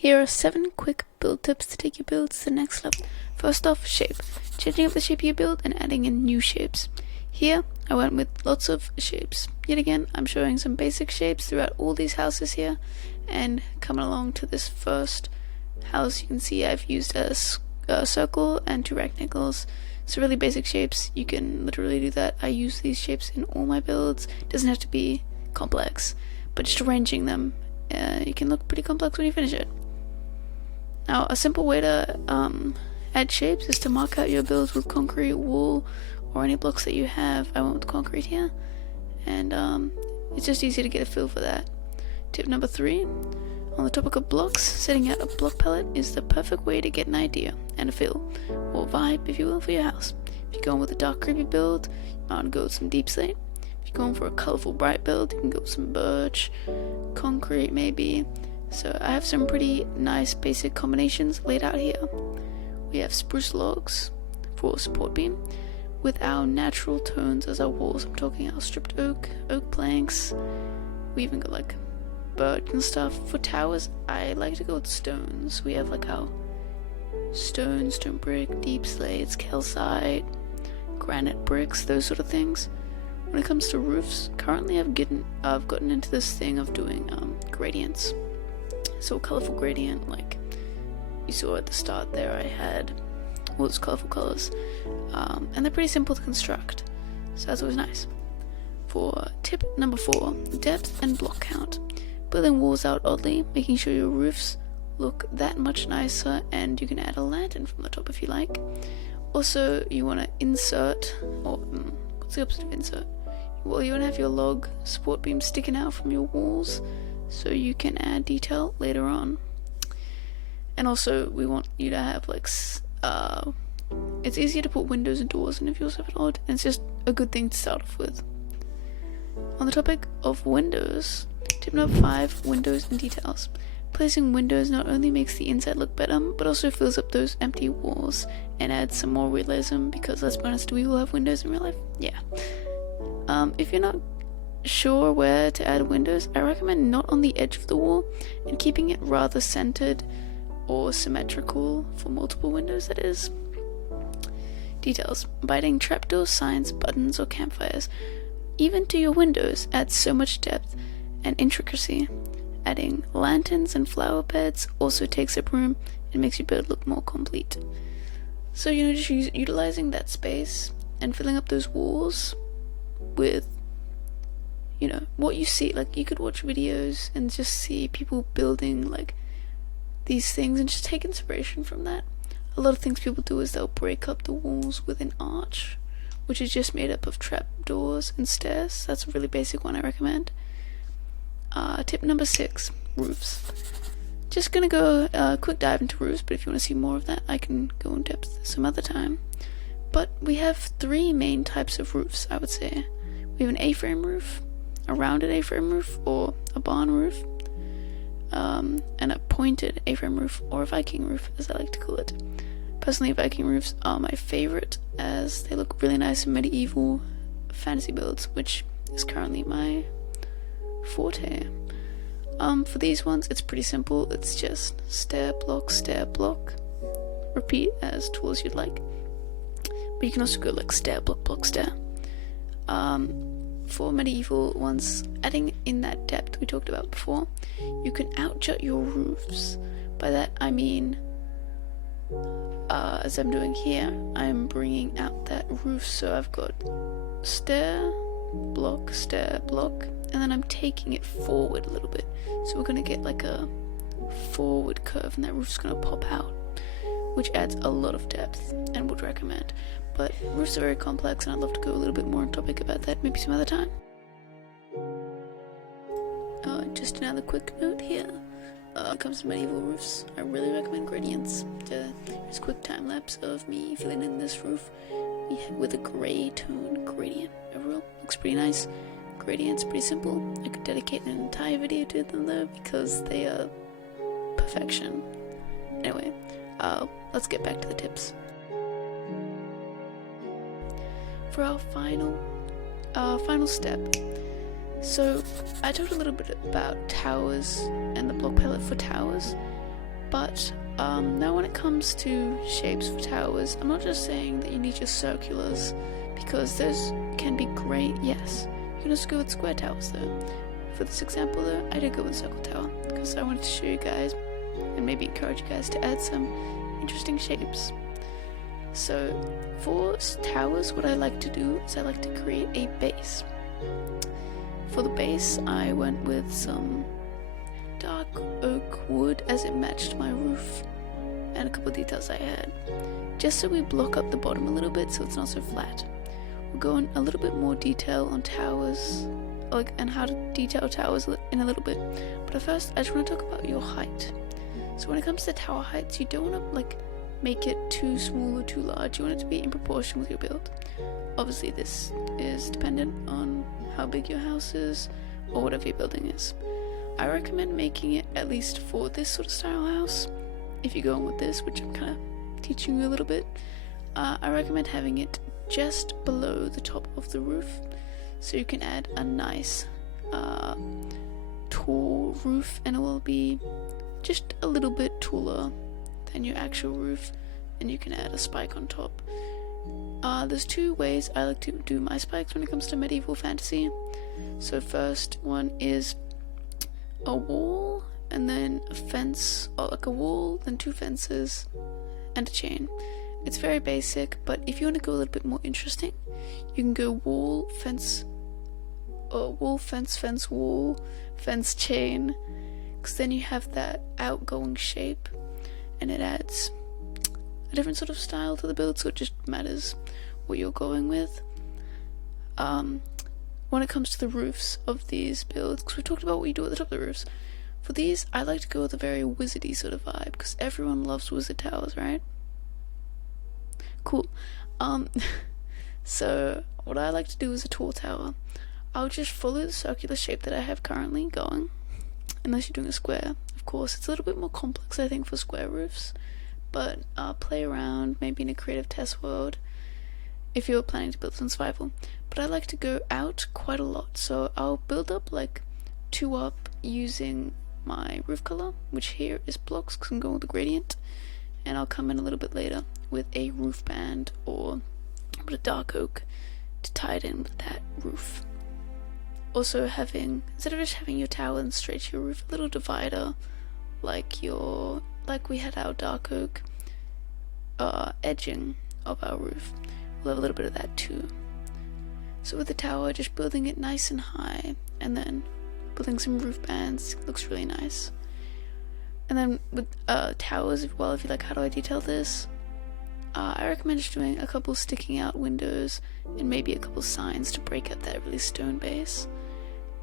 Here are 7 quick build tips to take your builds to the next level. First off, shape. Changing up the shape of your build and adding in new shapes. Here, I went with lots of shapes. Yet again, I'm showing some basic shapes throughout all these houses here. And coming along to this first house, you can see I've used a circle and 2 rectangles. So really basic shapes, you can literally do that. I use these shapes in all my builds. It doesn't have to be complex, but just arranging them, you can look pretty complex when you finish it. Now, a simple way to add shapes is to mark out your builds with concrete, wool, or any blocks that you have. I went with concrete here, and it's just easy to get a feel for that. Tip number 3, on the topic of blocks, setting out a block palette is the perfect way to get an idea and a feel, or vibe if you will, for your house. If you're going with a dark creepy build, you might want to go with some deep slate. If you're going for a colourful bright build, you can go with some birch, concrete maybe. So I have some pretty nice basic combinations laid out here. We have spruce logs for support beam, with our natural tones as our walls. I'm talking our stripped oak planks. We even got like birch and stuff. For towers, I like to go with stones. We have like our stone brick, deep slates, calcite, granite bricks, those sort of things. When it comes to roofs, currently I've gotten into this thing of doing gradients. So a colourful gradient, like you saw at the start there, I had all those colourful colours, and they're pretty simple to construct, so that's always nice. For tip number 4, depth and block count. Building walls out oddly, making sure your roofs look that much nicer, and you can add a lantern from the top if you like. Also, you want to insert, or what's the opposite of insert? Well, you want to have your log support beam sticking out from your walls, so you can add detail later on. And also, we want you to have like, it's easier to put windows and doors in if you also have it odd, and it's just a good thing to start off with. On the topic of windows, tip number 5, windows and details. Placing windows not only makes the inside look better, but also fills up those empty walls and adds some more realism, because let's be honest, we will have windows in real life? Yeah. If you're not sure where to add windows, I recommend not on the edge of the wall and keeping it rather centered or symmetrical for multiple windows, that is. Details. By adding trapdoors, signs, buttons, or campfires, even to your windows, adds so much depth and intricacy. Adding lanterns and flower beds also takes up room and makes your build look more complete. So, just utilizing that space and filling up those walls with what you see. Like, you could watch videos and just see people building like these things and just take inspiration from that. A lot of things people do is they'll break up the walls with an arch, which is just made up of trapdoors and stairs. That's a really basic one I recommend. Tip number 6, roofs. Just gonna go a quick dive into roofs, but if you want to see more of that, I can go in depth some other time. But we have 3 main types of roofs, I would say. We have an A-frame roof, a rounded A-frame roof, or a barn roof, and a pointed A-frame roof, or a Viking roof, as I like to call it. Personally, Viking roofs are my favorite, as they look really nice in medieval fantasy builds, which is currently my forte. For these ones, it's pretty simple. It's just stair, block, repeat as tall as you'd like. But you can also go like stair, block, stair. For medieval ones, adding in that depth we talked about before, you can outjut your roofs. By that I mean, as I'm doing here, I'm bringing out that roof, so I've got stair, block, and then I'm taking it forward a little bit. So we're going to get like a forward curve, and that roof's going to pop out, which adds a lot of depth and would recommend. But roofs are very complex, and I'd love to go a little bit more on topic about that maybe some other time. Just another quick note here. When it comes to medieval roofs, I really recommend gradients. Just a quick time lapse of me filling in this roof with a grey tone gradient. Overall, looks pretty nice. Gradients pretty simple. I could dedicate an entire video to them though, because they are perfection. Anyway, let's get back to the tips. For our final step, So I talked a little bit about towers and the block palette for towers, But now when it comes to shapes for towers, I'm not just saying that you need your circulars, because those can be great, yes. You can also go with square towers though. For this example though, I did go with a circle tower, because I wanted to show you guys, and maybe encourage you guys to add some interesting shapes. So for towers, what I like to do is I like to create a base. For the base, I went with some dark oak wood as it matched my roof, and a couple of details I had, just so we block up the bottom a little bit so it's not so flat. We'll go in a little bit more detail on towers, and how to detail towers in a little bit, but first I just want to talk about your height. So when it comes to tower heights, you don't want to make it too small or too large. You want it to be in proportion with your build. Obviously this is dependent on how big your house is or whatever your building is. I recommend making it, at least for this sort of style house, if you go on with this, which I'm kind of teaching you a little bit, I recommend having it just below the top of the roof, so you can add a nice tall roof, and it will be just a little bit taller than your actual roof, and you can add a spike on top. There's two ways I like to do my spikes when it comes to medieval fantasy. So first one is a wall, and then a fence, or like a wall, then two fences, and a chain. It's very basic, but if you want to go a little bit more interesting, you can go wall, fence, wall, fence, fence, wall, fence, chain, because then you have that outgoing shape, and it adds a different sort of style to the build, so it just matters what you're going with. When it comes to the roofs of these builds, because we talked about what you do at the top of the roofs, for these I like to go with a very wizardy sort of vibe, because everyone loves wizard towers, right? Cool. So what I like to do is a tall tower. I'll just follow the circular shape that I have currently going, unless you're doing a square. Of course, it's a little bit more complex, I think, for square roofs, but play around, maybe in a creative test world, if you're planning to build some survival. But I like to go out quite a lot, so I'll build up like 2 up using my roof color, which here is blocks because I'm going with the gradient, and I'll come in a little bit later with a roof band or a dark oak to tie it in with that roof. Also having, instead of just having your tower and straight to your roof, a little divider like we had our dark oak edging of our roof. We'll have a little bit of that too. So with the tower, just building it nice and high, and then building some roof bands, looks really nice. And then with towers, if you like, how do I detail this? I recommend just doing a couple sticking out windows and maybe a couple signs to break up that really stone base.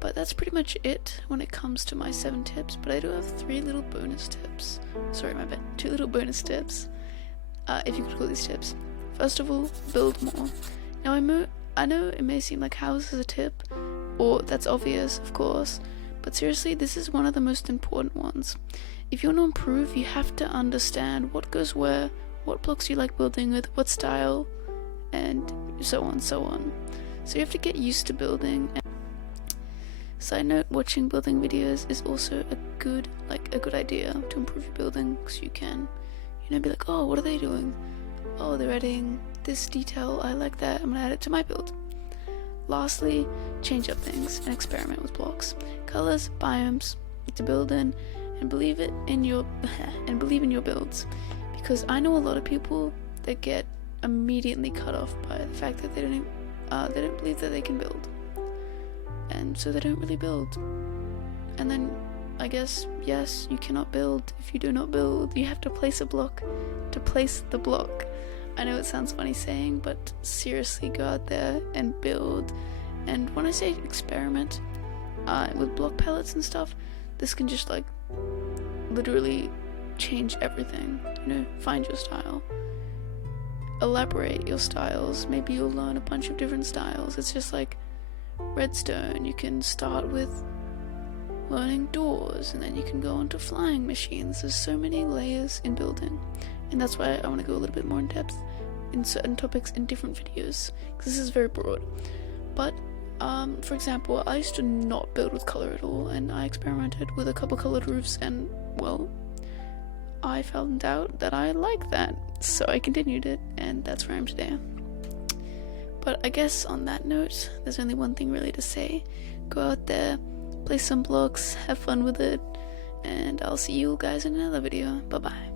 But that's pretty much it when it comes to my 7 tips, but I do have 3 little bonus tips. Sorry, my bad. 2 little bonus tips, if you could call these tips. First of all, build more. Now I know it may seem like how is this a tip, or that's obvious, of course, but seriously, this is one of the most important ones. If you want to improve, you have to understand what goes where, what blocks you like building with, what style, and so on, so on. So you have to get used to building. Side note, watching building videos is also a good idea to improve your building, because you can, be like, oh, what are they doing? Oh, they're adding this detail, I like that, I'm gonna add it to my build. Lastly, change up things and experiment with blocks, colors, biomes to build in, and believe in your builds, because I know a lot of people that get immediately cut off by the fact that they don't believe that they can build, and so they don't really build. And then I guess, yes, you cannot build if you do not build. You have to place a block to place the block. I know it sounds funny saying, but seriously, go out there and build. And when I say experiment with block pallets and stuff, this can just literally change everything. Find your style, elaborate your styles. Maybe you'll learn a bunch of different styles. It's just like redstone. You can start with learning doors, and then you can go on to flying machines. There's so many layers in building, and that's why I want to go a little bit more in depth in certain topics in different videos, because this is very broad. But for example, I used to not build with color at all, and I experimented with a couple colored roofs, and well, I found out that I like that, so I continued it, and that's where I am today. But I guess on that note, there's only one thing really to say. Go out there, play some blocks, have fun with it, and I'll see you guys in another video. Bye bye.